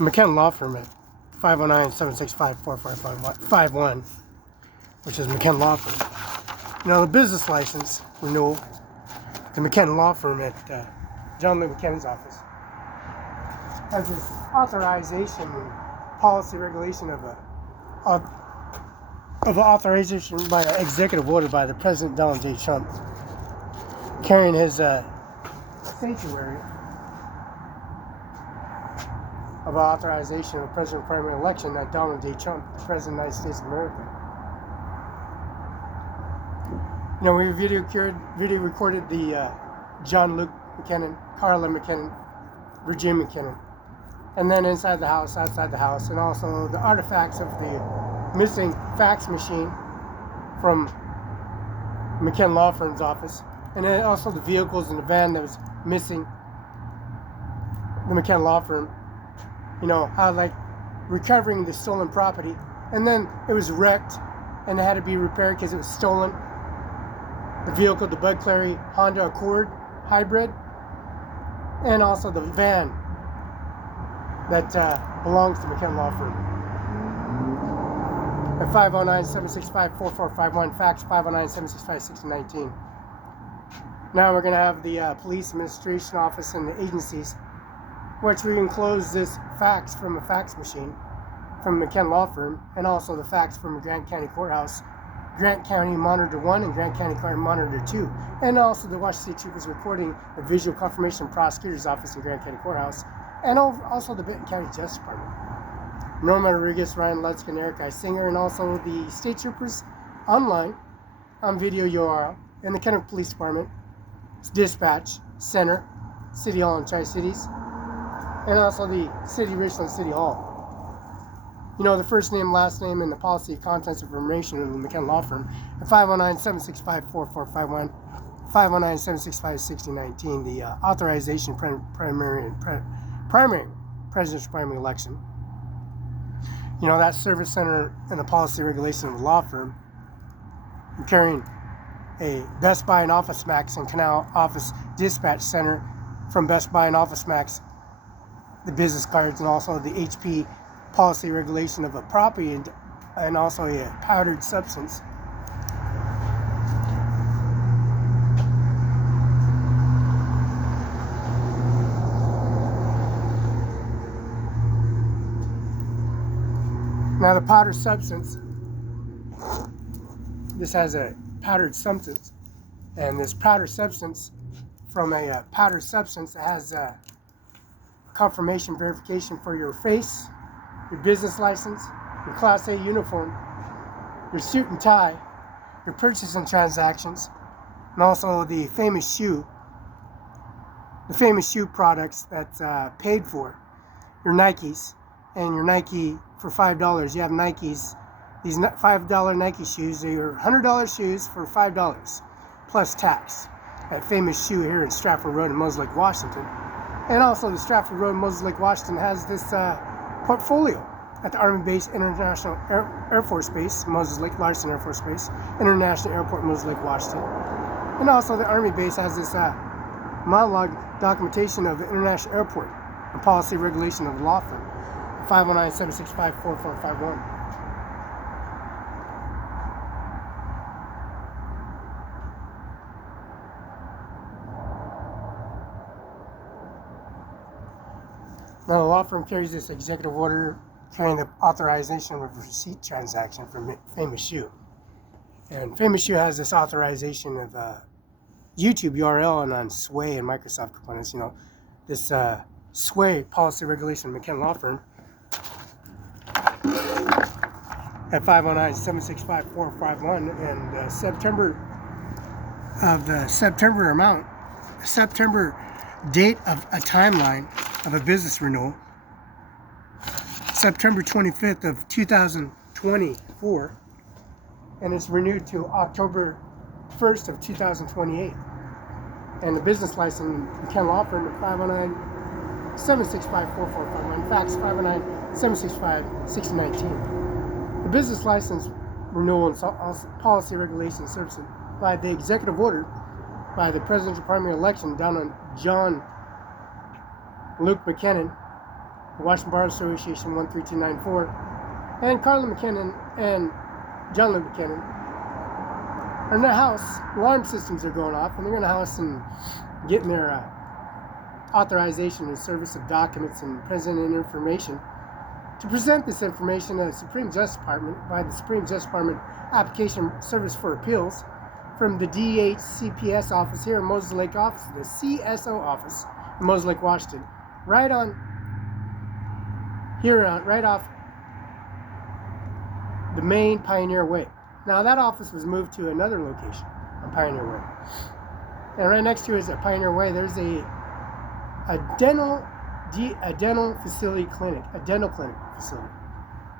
McKenna Law Firm at 509-765-4451, which is McKenna Law Firm. Now the business license renewal, the McKenna Law Firm at John Lee McKenna's office has this authorization and policy regulation of an authorization by an executive order by the President Donald J. Trump, carrying his sanctuary of authorization of the presidential primary election that Donald J. Trump, the President of the United States of America. You know, we video recorded the John Luke McKinnon, Carla McKinnon, Virginia McKinnon, and then inside the house, outside the house, and also the artifacts of the missing fax machine from McKenna Law Firm's office, and then also the vehicles in the van that was missing the McKenna Law Firm. You know, how like recovering the stolen property, and then it was wrecked and it had to be repaired because it was stolen. The vehicle, the Bud Clary Honda Accord hybrid, and also the van that belongs to McKenna Law Firm. At 509-765-4451, fax 509-765-6019. Now we're going to have the police administration office and the agencies, which we enclose this fax from a fax machine from McKenna Law Firm, and also the fax from Grant County Courthouse, Grant County Monitor 1 and Grant County Monitor 2, and also the Washington State Troopers recording the Visual Confirmation Prosecutor's Office in Grant County Courthouse, and also the Benton County Justice Department. Norma Rodriguez, Ryan Lutzke, and Eric I. Singer, and also the State Troopers online on video URL, and the Kennewick Police Department, Dispatch Center, City Hall in Tri-Cities, and also the City Richland City Hall. You know, the first name, last name, and the policy contents information of the McKenna Law Firm at 509-765-4451, 509-765-6019, the authorization primary presidential primary election. You know, that service center and the policy regulation of the law firm. I'm carrying a Best Buy and Office Max and Canal Office Dispatch Center from Best Buy and Office Max, the business cards, and also the HP policy regulation of a property and also a powdered substance. Now the powdered substance, this has a powdered substance, and this powdered substance from a powdered substance that has confirmation verification for your face, your business license, your Class A uniform, your suit and tie, your purchasing transactions, and also the famous shoe products that's paid for, your Nikes, and your Nike for $5. You have Nikes, these $5 Nike shoes, they are $100 shoes for $5 plus tax at Famous Shoe here in Stratford Road in Moses Lake, Washington. And also the Stratford Road in Moses Lake, Washington has this portfolio at the Army Base International Air Force Base, Moses Lake, Larson Air Force Base, International Airport, Moses Lake, Washington. And also the Army Base has this monologue documentation of the International Airport and policy regulation of the law firm. 509-765-4451. Now the law firm carries this executive order carrying the authorization of a receipt transaction from Famous Shoe. And Famous Shoe has this authorization of YouTube URL and on Sway and Microsoft components. You know, this Sway policy regulation of McKenna Law Firm at 509-765-451, and September date of a timeline of a business renewal, September 25th of 2024, and it's renewed to October 1st of 2028. And the business license, McKenna Law Firm, at 509-765-4451, fax 509-765-6019. The business license renewal and policy regulation services by the executive order by the presidential primary election down on John Luke McKinnon, the Washington Bar Association 13294, and Carla McKinnon and John Luke McKinnon are in the House. Alarm systems are going off, and they're in the House and getting their authorization and service of documents and presenting information to present this information to the Supreme Justice Department by the Supreme Justice Department Application Service for Appeals from the DHCPS office here in Moses Lake office, the CSO office in Moses Lake, Washington, right on here, right off the main Pioneer Way. Now that office was moved to another location on Pioneer Way, and right next to it is at Pioneer Way. There's a dental facility clinic, a dental clinic facility,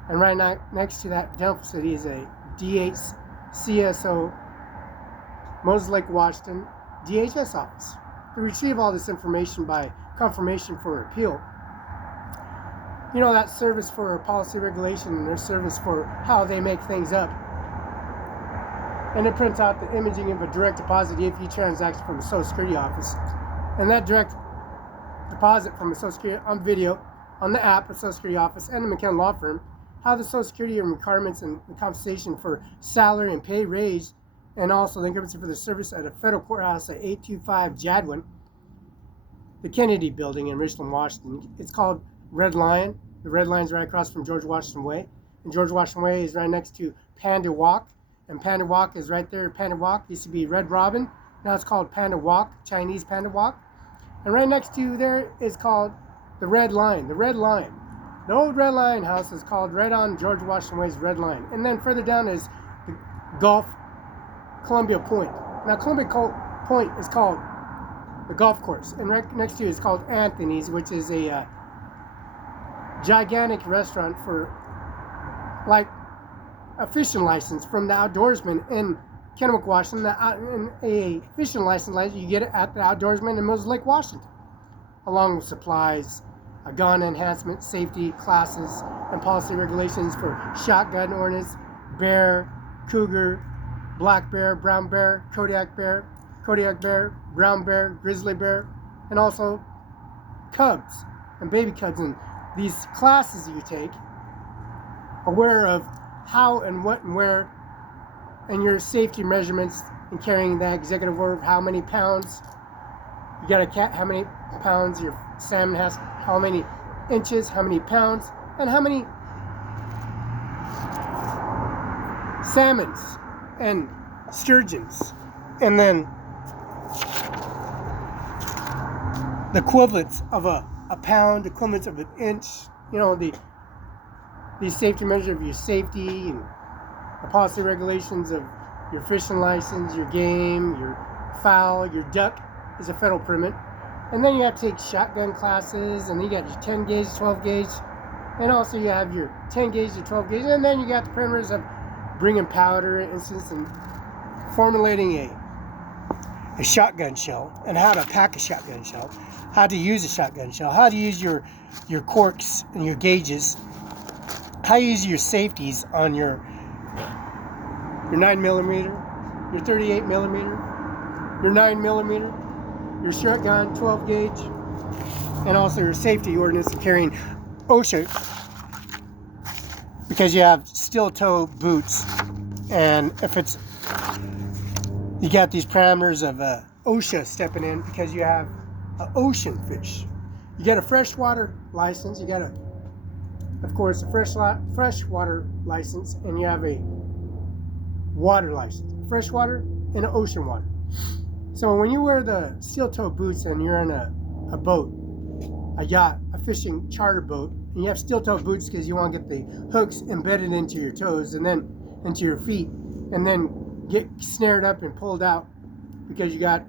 and right next to that dental facility is a DHCSO Moses Lake, Washington DHS office to retrieve all this information by confirmation for appeal. You know, that service for policy regulation and their service for how they make things up. And it prints out the imaging of a direct deposit EFT transaction from the Social Security office. And that direct deposit from the Social Security on video on the app of the Social Security office and the McKinnon Law Firm, how the Social Security requirements and the compensation for salary and pay raise, and also the increments for the service at a federal courthouse at 825 Jadwin, the Kennedy Building in Richland, Washington. It's called Red Lion. The Red Lion's right across from George Washington Way. And George Washington Way is right next to Panda Walk. And Panda Walk is right there. Panda Walk used to be Red Robin. Now it's called Panda Walk, Chinese Panda Walk. And right next to there is called the Red Line. The Red Line. The old Red Lion house is called right on George Washington Way's Red Line. And then further down is the Golf Columbia Point. Now Columbia Point is called the golf course, and right next to it is called Anthony's, which is a gigantic restaurant for like a fishing license from the outdoorsman in Kennewick, Washington. A fishing license you get it at the outdoorsman in Moses Lake, Washington, along with supplies, gun enhancement, safety classes, and policy regulations for shotgun ordinance, bear, cougar, black bear, brown bear, Kodiak bear, brown bear, grizzly bear, and also cubs and baby cubs. And these classes you take, aware of how and what and where, and your safety measurements in carrying that executive order of how many pounds you got a cat, how many pounds your salmon has, how many inches, how many pounds, and how many salmons and sturgeons, and then the equivalents of a pound, equivalents of an inch, you know, these safety measures of your safety and the policy regulations of your fishing license, your game, your fowl, your duck is a federal permit. And then you have to take shotgun classes, and then you got your 10 gauge, 12 gauge, and also you have your 10 gauge to 12 gauge, and then you got the perimeters of bringing powder, instance, and formulating a shotgun shell, and how to pack a shotgun shell, how to use a shotgun shell, how to use your corks and your gauges, how you use your safeties on your 9mm, your 38mm, your 9mm, your shotgun 12 gauge, and also your safety ordinance of carrying OSHA, because you have steel toe boots, and if it's, you got these parameters of OSHA stepping in because you have an ocean fish. You got a freshwater license, you got a, of course, a freshwater license, and you have a water license, freshwater and ocean water. So when you wear the steel toe boots and you're in a boat, a yacht, a fishing charter boat, and you have steel toe boots because you want to get the hooks embedded into your toes and then into your feet, and then get snared up and pulled out because you got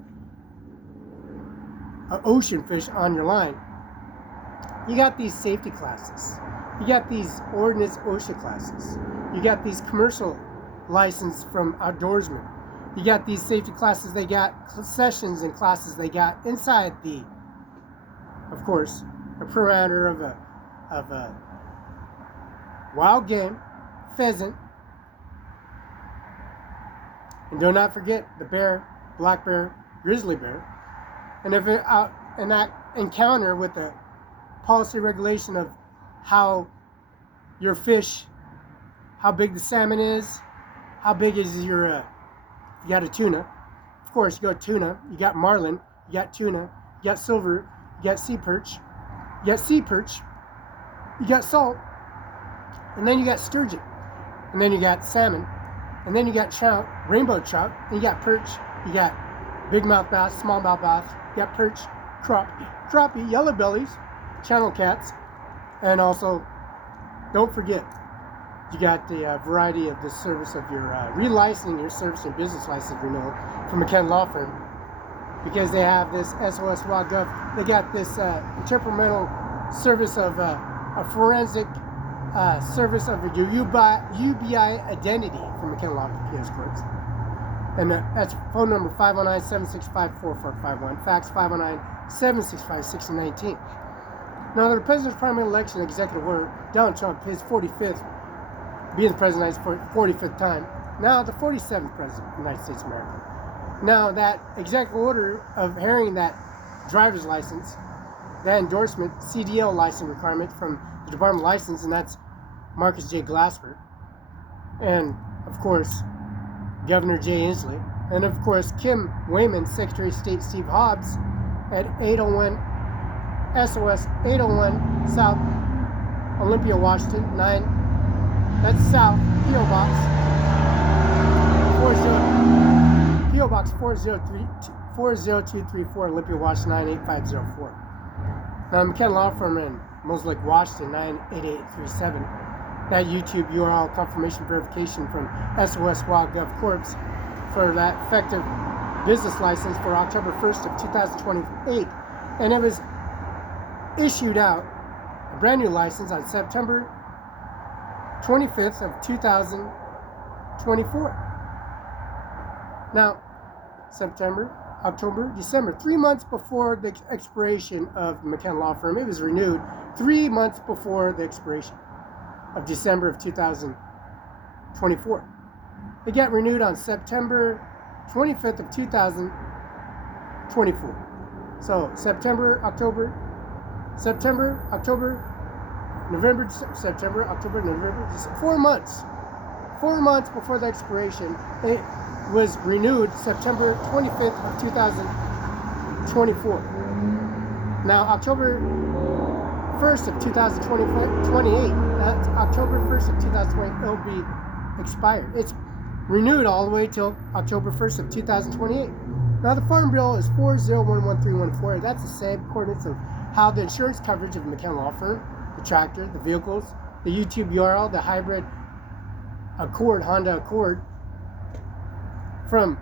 an ocean fish on your line. You got these safety classes. You got these ordinance OSHA classes. You got these commercial license from outdoorsmen. You got these safety classes they got, sessions and classes they got inside the, of course, a parameter of a wild game, pheasant. And do not forget the bear, black bear, grizzly bear. And if it in that encounter with the policy regulation of how your fish, how big the salmon is, how big is your, you got a tuna. Of course, you got tuna, you got marlin, you got tuna, you got silver, you got sea perch, you got salt, and then you got sturgeon, and then you got salmon, and then you got trout, rainbow trout, and you got perch, you got big mouth bass, small mouth bass, you got perch, crappie, yellow bellies, channel cats, and also, don't forget, you got the variety of the service of your relicensing your service and business license renewal from McKenna Law Firm, because they have this SOS Wild Gov. They got this interpretal service of a forensic service of your UBI identity from McKenna Law Firm PS Courts. And that's phone number 509-765-4451, fax 509-765-6019. Now, the president's primary election executive order, Donald Trump, his 45th, being the president for 45th time, now the 47th president of the United States of America. Now, that executive order of hearing that driver's license, that endorsement, CDL license requirement from the Department of License, and that's Marcus J. Glasper, and, of course, Governor Jay Inslee, and, of course, Kim Wayman, Secretary of State Steve Hobbs, at 801 SOS 801 South Olympia, Washington, 9. That's South P.O. Box 40234, Olympia, Washington 98504. Now, McKenna Law Firm in Mosley, Washington 98837. That YouTube URL confirmation verification from SOS Wild Gov Corps for that effective business license for October 1st of 2028, and it was issued out a brand new license on September 25th of 2024. Now, September, October, December, 3 months before the expiration of McKenna Law Firm, it was renewed 3 months before the expiration of December of 2024. It got renewed on September 25th of 2024. So September, October, November, September, October, November, December, 4 months. 4 months before the expiration, it was renewed September 25th of 2024. Now, October 1st of 2028, that's October 1st of 2020, it'll be expired. It's renewed all the way till October 1st of 2028. Now, the Farm Bill is 4011314. That's the same coordinates of how the insurance coverage of McKenna Law Firm, the tractor, the vehicles, the YouTube URL, the hybrid Accord, Honda Accord, from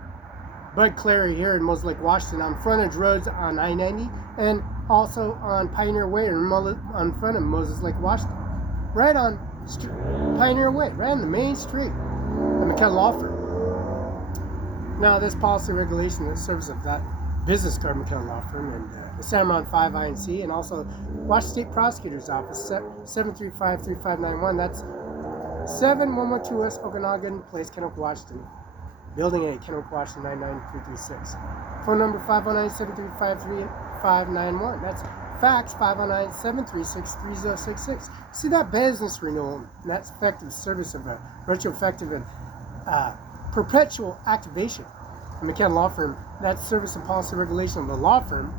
Bud Clary here in Moses Lake, Washington, on frontage roads on I-90, and also on Pioneer Way on front of Moses Lake, Washington. Right on Pioneer Way, right on the main street of McKenna Law Firm. Now, this policy regulation that serves of that business card McKenna Law Firm and the OWNERCIMARON5INC, and also Washington State Prosecutor's Office, 735-3591. That's 7112 West Okanagan Place, Kennewick, Washington. Building 8, Kennewick, Washington 99336. Phone number 509-735-3591. That's fax 509-736-3066. See that business renewal, and that's effective service of a retroactive and perpetual activation of McKenna Law Firm. That's service and policy regulation of the law firm.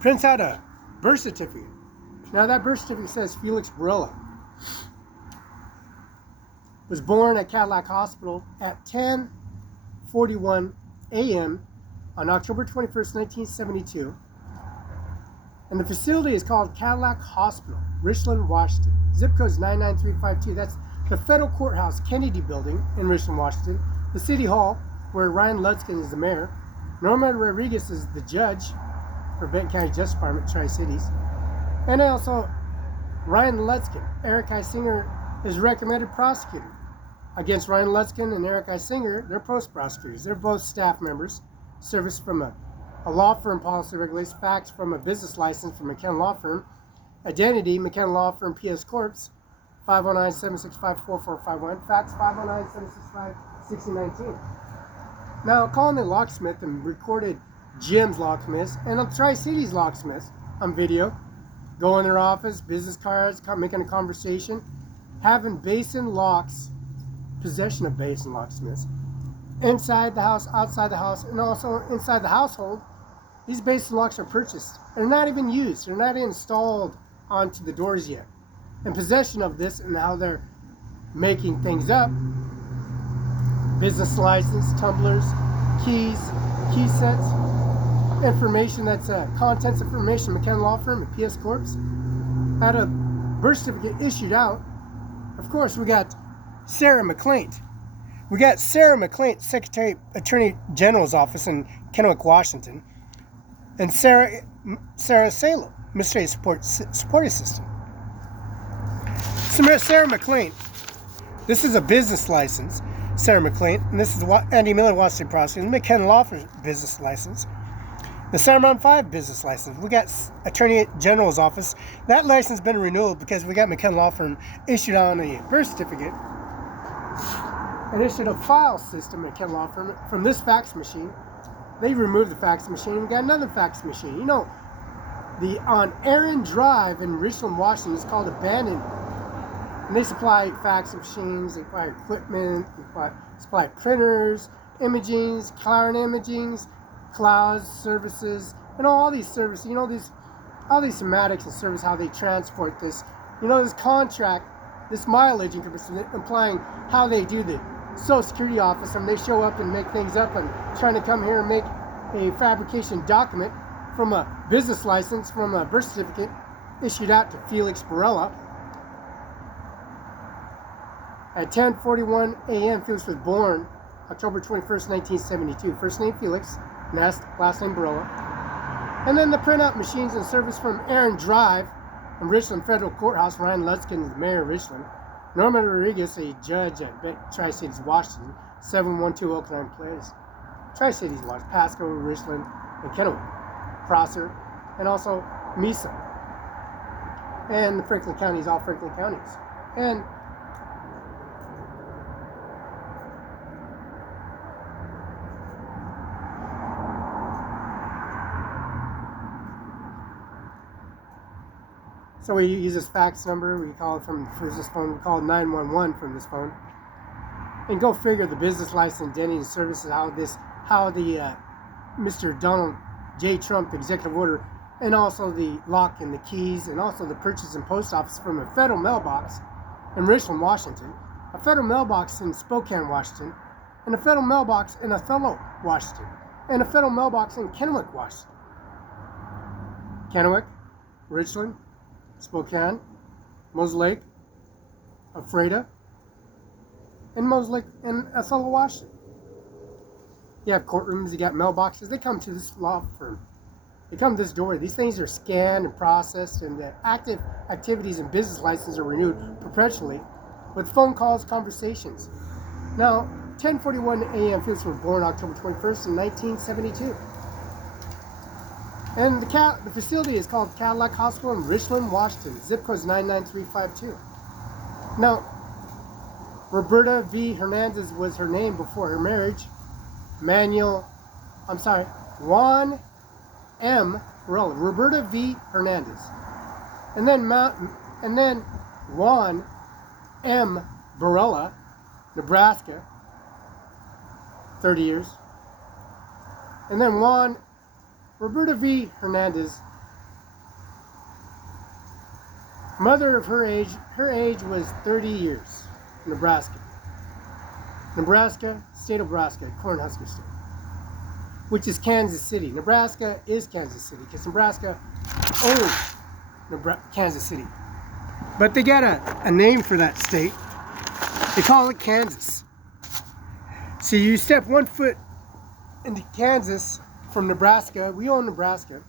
Prints out a birth certificate. Now, that birth certificate says Felix Barela was born at Cadillac Hospital at 10:41 a.m. on October 21st, 1972. And the facility is called Cadillac Hospital, Richland, Washington. Zip code is 99352. That's the federal courthouse, Kennedy Building in Richland, Washington. The city hall, where Ryan Ludskin is the mayor. Norma Rodriguez is the judge for Benton County Justice Department, Tri-Cities. And also, Ryan Ludskin, Eric I. Singer is recommended prosecutor. Against Ryan Ludskin and Eric I. Singer, they're post-prosecutors. They're both staff members, service from a law firm policy regulation, fax from a business license from McKenna Law Firm, Identity, McKenna Law Firm, PS Corps, 509-765-4451, fax 509-765-6019. Now, calling the locksmith and recorded Jim's locksmiths and Tri-Cities locksmiths on video. Go in their office, business cards, making a conversation, having basin locks, possession of basin locksmiths, inside the house, outside the house, and also inside the household. These basin locks are purchased. They're not even used. They're not installed onto the doors yet. In possession of this and how they're making things up. Business license, tumblers, keys, key sets, information that's contents information, McKenna Law Firm and PS Corps. Had a birth certificate issued out. Of course, we got Sarah McLean. We got Sarah McLean, Secretary Attorney General's Office in Kennewick, Washington, and Sarah Salem, Administrative Support Assistant. So Sarah McLean, this is a business license. Sarah McLean, and this is Andy Miller, Washington Prosecutor, McKenna Law Firm business license. The Cimarron 5 business license. We got Attorney General's Office. That license has been renewed because we got McKenna Law Firm issued on a birth certificate and issued a file system at McKenna Law Firm from this fax machine. They removed the fax machine. We got another fax machine. You know, on Aaron Drive in Richland, Washington, it's called Abandoned. And they supply fax machines, they supply equipment, they supply printers, imagings, cloud imagings, clouds, services, and all these services, you know, all these semantics and service, how they transport this, you know, this contract, this mileage implying how they do the Social Security office, and they show up and make things up and trying to come here and make a fabrication document from a business license, from a birth certificate issued out to Felix Barela. At 10:41 a.m., Felix was born October 21st, 1972. First name Felix, last name Barela. And then the printout machines and service from Aaron Drive in Richland Federal Courthouse. Ryan Lutzkin is the mayor of Richland. Norman Rodriguez, a judge at Tri-Cities, Washington, 712 Oakland Place. Tri-Cities, Washington, Pasco, Richland, and Kennewick, Prosser, and also Mesa. And the Franklin counties, all Franklin counties. And so we use this fax number, we call it from this phone, we call it 911 from this phone. And go figure the business license, identity, and services, how the Mr. Donald J. Trump executive order, and also the lock and the keys, and also the purchase and post office from a federal mailbox in Richland, Washington, a federal mailbox in Spokane, Washington, and a federal mailbox in Othello, Washington, and a federal mailbox in Kennewick, Washington. Kennewick, Richland, Spokane, Mose Lake, Ephrata, and Mose Lake, and Othello, Washington. You have courtrooms, you got mailboxes. They come to this law firm. They come to this door. These things are scanned and processed, and the active activities and business licenses are renewed perpetually with phone calls, conversations. Now, 10:41 a.m. Felix was born October 21st in 1972. And the facility is called Cadillac Hospital in Richland, Washington. Zip code is 99352. Now, Roberta V. Hernandez was her name before her marriage. Juan M. Barela. Roberta V. Hernandez. And then Juan M. Barela, Nebraska, 30 years. And then Roberta V. Hernandez, mother of her age was 30 years, Nebraska. Nebraska, state of Nebraska, Cornhusker State, which is Kansas City. Nebraska is Kansas City because Nebraska owns Kansas City. But they got a name for that state. They call it Kansas. So you step 1 foot into Kansas from Nebraska. We own Nebraska.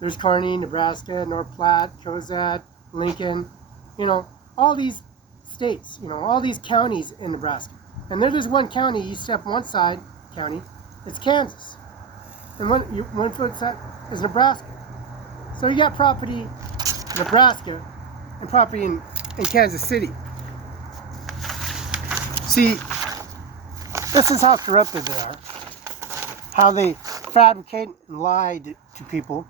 There's Kearney, Nebraska, North Platte, Cozad, Lincoln, you know, all these states, you know, all these counties in Nebraska. And there's one county, you step one side, county, it's Kansas. And one foot side is Nebraska. So you got property Nebraska, and property in Kansas City. See, this is how corrupted they are. How they fabricate and lie to people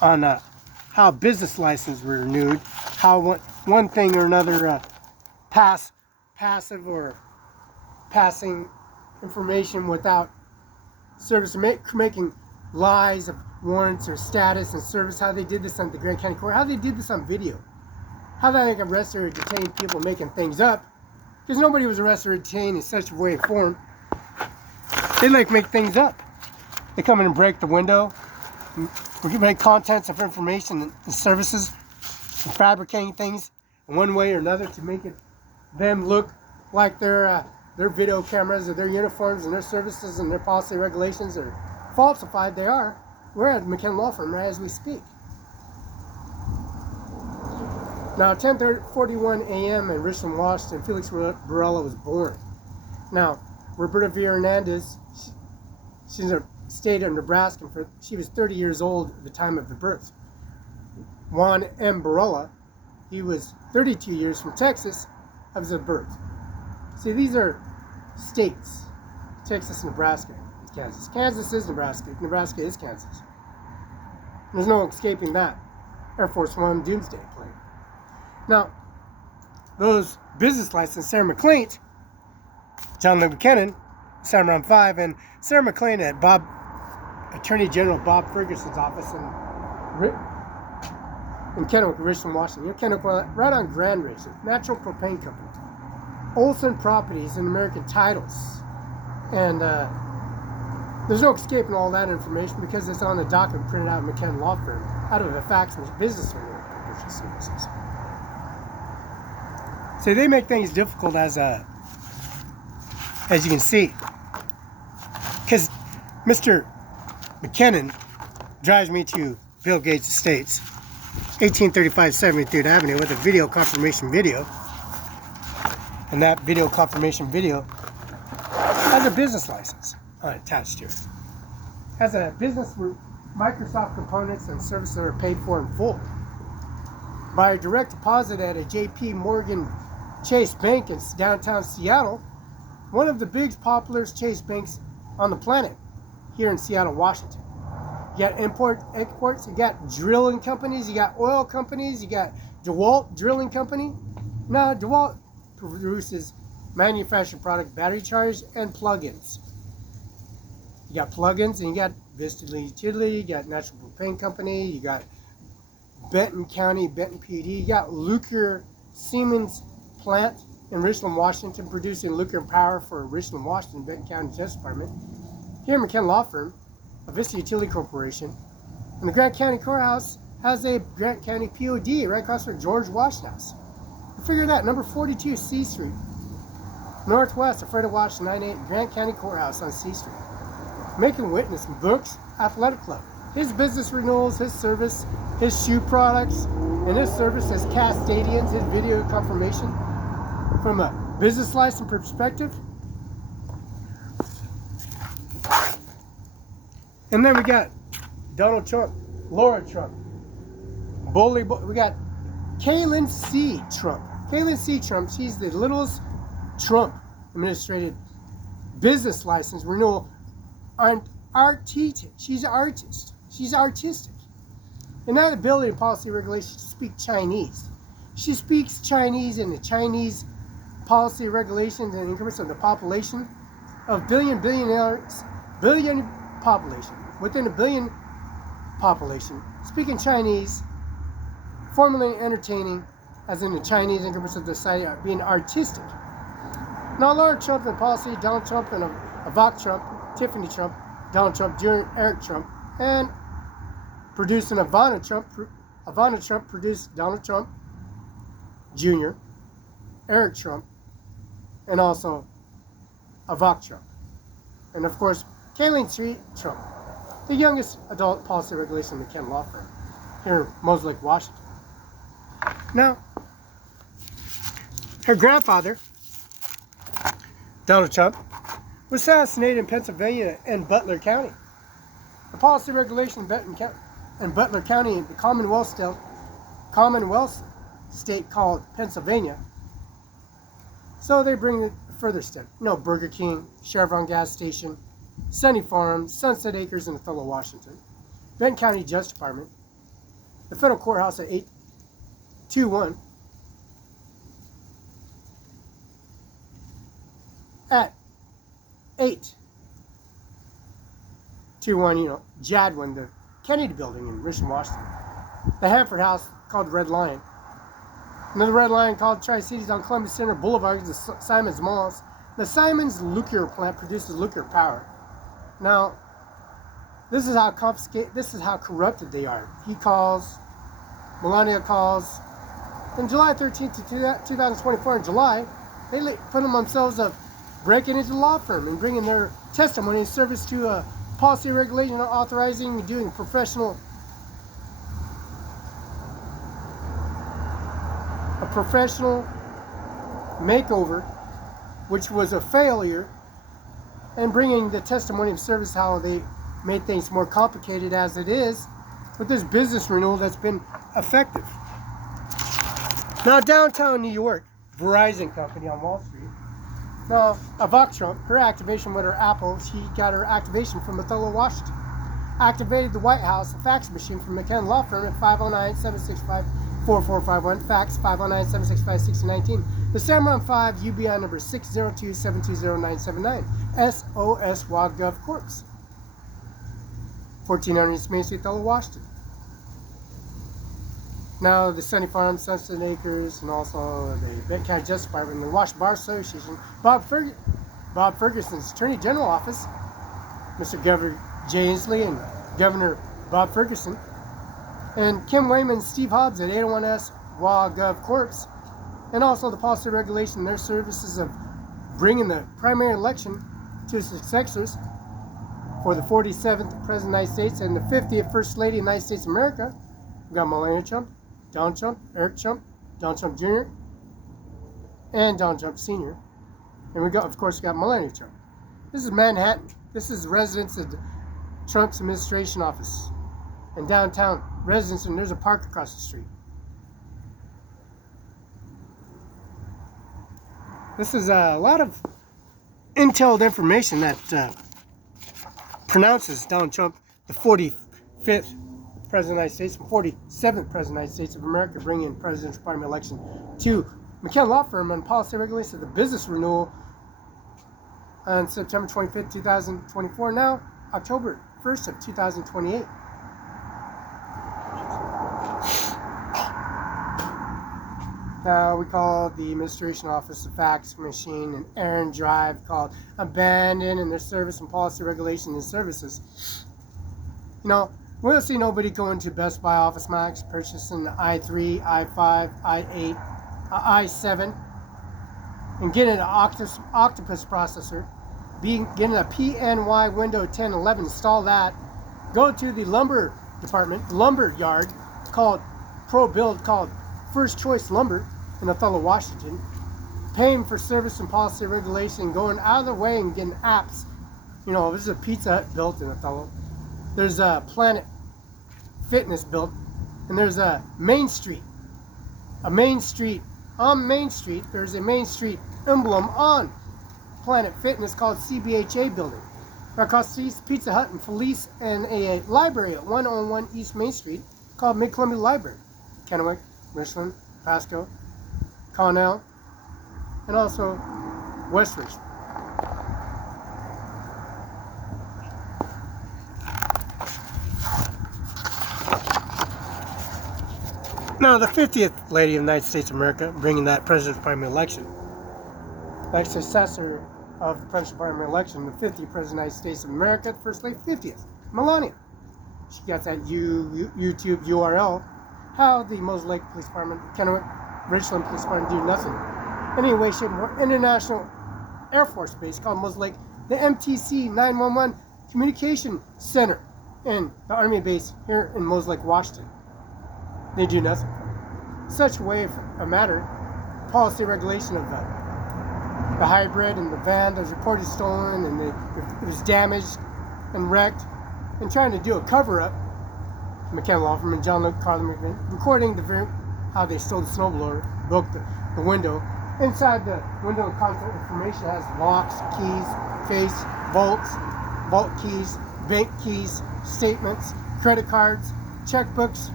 on how business licenses were renewed, how one thing or another passive or passing information without service, making lies of warrants or status and service, how they did this on the Grand County Court, how they did this on video, how they arrested or detained people making things up, because nobody was arrested or detained in such a way of form. They like make things up. They come in and break the window, make contents of information and services, and fabricating things in one way or another to make them look like their video cameras or their uniforms and their services and their policy regulations are falsified. They are. We're at McKen Law Firm right as we speak. Now, 10:41 a.m. in Richland, Washington, Felix Barela was born. Now, Roberta V. Hernandez, she's a state of Nebraska. She was 30 years old at the time of the birth. Juan M. Barela, he was 32 years from Texas of his birth. See, these are states. Texas, Nebraska, Kansas. Kansas is Nebraska. Nebraska is Kansas. There's no escaping that. Air Force One doomsday plane. Now, those business licenses, Sarah McLean, John Lee Buchanan, Cimarron 5, and Sarah McLean at Attorney General Bob Ferguson's office in Kennewick, Richland, Washington. Kennewick, right on Grand Ridge, Natural Propane Company. Olson Properties and American Titles. And there's no escaping all that information because it's on the document printed out at McKen Law Firm out of the Facts and Business Renewal Purchase Services. So they make things difficult as you can see. Because Mr. McKinnon drives me to Bill Gates Estates, 1835 73rd Avenue, with a video confirmation video. And that video confirmation video has a business license attached to it. Has a business where Microsoft components and services are paid for in full by a direct deposit at a J.P. Morgan Chase Bank in downtown Seattle, one of the big popular Chase banks on the planet here in Seattle, Washington. You got exports, you got drilling companies, you got oil companies, you got DeWalt Drilling Company. Now, DeWalt produces manufactured product battery chargers and plugins. You got plugins and you got Vista Utility, you got Natural Propane Company, you got Benton County, Benton PD, you got Lucre Siemens plant in Richland, Washington, producing nuclear power for Richland, Washington, Benton County Justice Department. Here in McKen Law Firm, a Vista Utility Corporation, and the Grant County Courthouse has a Grant County POD right across from George Washington House. You figure that, number 42 C Street, Northwest of Fred Wash 98, Grant County Courthouse on C Street. Making Witness Books Athletic Club. His business renewals, his service, his shoe products, and his service as Cast Stadiums, his video confirmation. From a business license perspective. And then we got Donald Trump, Laura Trump, we got Kaylin C. Trump. Kaylin C. Trump, she's the littlest Trump administrated business license renewal on artistic. She's an artist. She's artistic. And that ability and policy regulation to speak Chinese. She speaks Chinese in the Chinese policy regulations and increments of the population of billion population, within a billion population, speaking Chinese, formally entertaining, as in the Chinese increments of the society, being artistic. Now, Laura Trump and policy, Donald Trump and Ivanka Trump, Tiffany Trump, Donald Trump Jr., Eric Trump, and producing Ivana Trump. Ivana Trump produced Donald Trump Jr., Eric Trump, and also Ivanka Trump. And of course, Kaylin C. Trump, the youngest adult policy regulation in the McKen Law Firm here in Moses Lake, Washington. Now, her grandfather, Donald Trump, was assassinated in Pennsylvania and Butler County. The policy regulation in Butler County, the Commonwealth still, Commonwealth state called Pennsylvania. So they bring it further step. Burger King, Chevron gas station, Sunny Farms, Sunset Acres, and Othello, Washington. Benton County Justice Department. The federal courthouse at 821. At 821, Jadwin, the Kennedy Building in Richmond, Washington. The Hanford House called Red Lion. Another Red Lion called Tri-Cities on Columbus Center Boulevard, the Simons Malls. The Simons nuclear plant produces nuclear power. Now, this is how corrupted they are. He calls, Melania calls. On July 13th, 2024, in July, they put themselves up breaking into the law firm and bringing their testimony in service to a policy regulation authorizing and doing a professional makeover, which was a failure, and bringing the testimony of service how they made things more complicated as it is with this business renewal that's been effective. Now, downtown New York, Verizon Company on Wall Street. Now, Ivanka, her activation with her Apple, she got her activation from Othello, Washington. Activated the White House, a fax machine from McKenna Law Firm at 509-765-4451, fax 509-765-6019. The Cimarron 5 UBI number 602-720-979, SOS WaGov Corps. 1400 East Main Street, Othello, Washington. Now, the Sunny Farms, Sunset Acres, and also the Benton County Justice Department, and the Washington Bar Association, Bob Ferguson's Attorney General Office, Mr. Governor Jay Inslee and Governor Bob Ferguson, and Kim Wayman, Steve Hobbs at 801S WaGov Corps, and also the policy regulation in their services of bringing the primary election to successors for the 47th President of the United States and the 50th First Lady of the United States of America. We've got Melania Trump, Donald Trump, Eric Trump, Donald Trump Jr., and Donald Trump Sr. And we got, of course, Melania Trump. This is Manhattan. This is residence of Trump's administration office. And downtown residence, and there's a park across the street. This is a lot of intel information that pronounces Donald Trump the 45th President of the United States and 47th President of the United States of America, bringing in presidential primary election to McKenna Law Firm on policy regulation of the business renewal on September 25th, 2024, now October 1st of 2028. Now we call the administration office a fax machine, an errand drive called abandoned, and their service and policy regulation and services. We'll see nobody going to Best Buy Office Max, purchasing the i3, i5, i8, i7, and getting an Octopus processor, getting a PNY Window 10, 11, install that, go to the lumber department, lumber yard, called Pro Build, called First Choice Lumber in Othello, Washington, paying for service and policy regulation, going out of the way and getting apps. This is a Pizza Hut built in Othello. There's a Planet Fitness built, and there's a Main Street. On Main Street, there's a Main Street emblem on Planet Fitness called CBHA Building. Across the East, Pizza Hut and Felix, and a library at 101 East Main Street called Mid-Columbia Library. Kennewick, Richland, Pasco, Connell, and also West Richland. Now, the 50th Lady of the United States of America, bringing that president's primary election. Like successor of the president's primary election, the 50th President of the United States of America, First Lady, 50th, Melania. She got that YouTube URL. How the Mosaic Lake Police Department, Kennewick, Richland Police Department do nothing. Anyway, shape, or International Air Force Base called Mosaic Lake, the MTC 911 Communication Center, and the Army base here in Mosaic, Washington. They do nothing. Such a way of a matter, policy regulation of the hybrid and the van that was reported stolen, and it was damaged and wrecked, and trying to do a cover-up. McKenna Law Firm and John Luke Carlin recording the how they stole the snowblower, broke the window. Inside the window of contact information has locks, keys, face, vaults, vault keys, bank keys, statements, credit cards, checkbooks.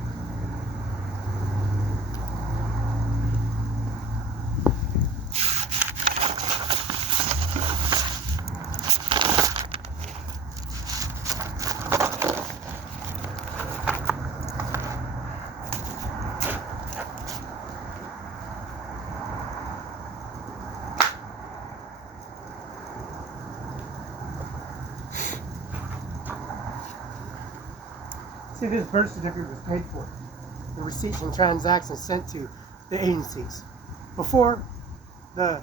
See, this birth certificate was paid for. The receipts and transactions sent to the agencies. Before the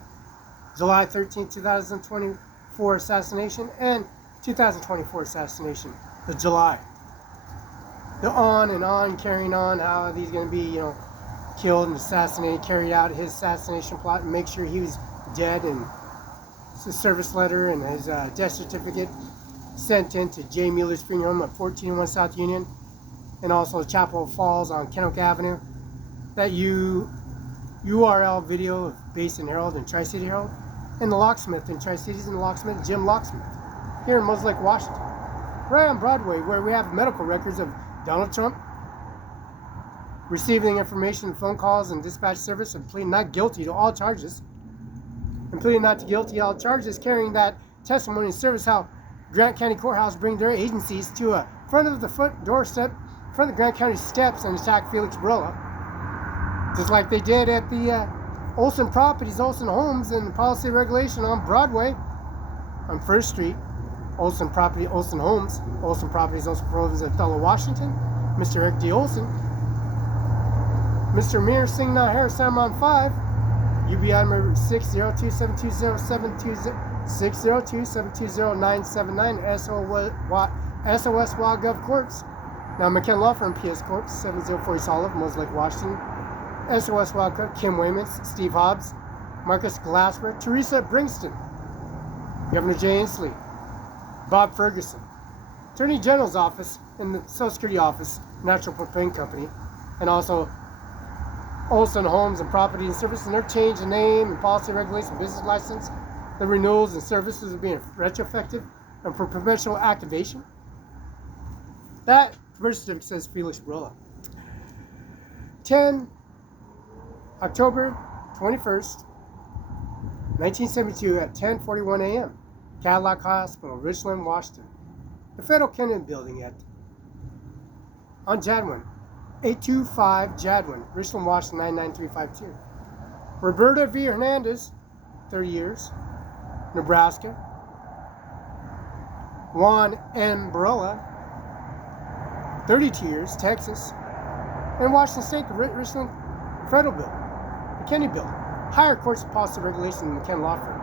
July 13, 2024 assassination and 2024 assassination, the July. The on and on, carrying on how he's going to be, killed and assassinated, carried out his assassination plot and make sure he was dead, and his service letter and his death certificate sent in to J. Mueller's funeral home at 1401 South Union, and also Chapel Falls on Kennewick Avenue. That URL video of Basin Herald and Tri-City Herald, and the locksmith in Tri-Cities, and the locksmith, Jim Locksmith, here in Mosaic, Washington. Right on Broadway, where we have medical records of Donald Trump receiving information, phone calls, and dispatch service, and pleading not guilty to all charges. And pleading not guilty to all charges, carrying that testimony and service how Grant County Courthouse bring their agencies to a front of the front doorstep, front of the Grant County steps, and attack Felix Barela. Just like they did at the Olson Properties, Olson Homes, and Policy Regulation on Broadway, on 1st Street. Olson Property, Olson Homes, Olson Properties, Olson Province, Othello, Washington. Mr. Eric D. Olson. Mr. Mir Singh Harris, Samron 5. UBI number 602-720-979, SOS Wild Gov Corps. Now McKen Law Firm, PS Corp, 704 East Olive, Mosaic, Washington. SOS Wild Corp, Kim Waymans, Steve Hobbs, Marcus Glasper, Teresa Bringston, Governor Jay Inslee, Bob Ferguson, Attorney General's Office and the Social Security Office, Natural Propane Company, and also Olson Homes and Property and Service, and their change in name and policy regulation, business license, the renewals and services are being retroactive and for professional activation. That birth certificate says Felix Barela. 10 October 21st, 1972 at 10:41 a.m. Cadillac Hospital, Richland, Washington. The Federal Kennedy Building on Jadwin, 825 Jadwin, Richland, Washington, 99352. Roberta V. Hernandez, 30 years, Nebraska. Juan N. Barela, 32 years, Texas. And Washington State, the Richland Federal Building, the Kennedy Building. Higher Courts of Policy Regulation in the McKen Law Firm.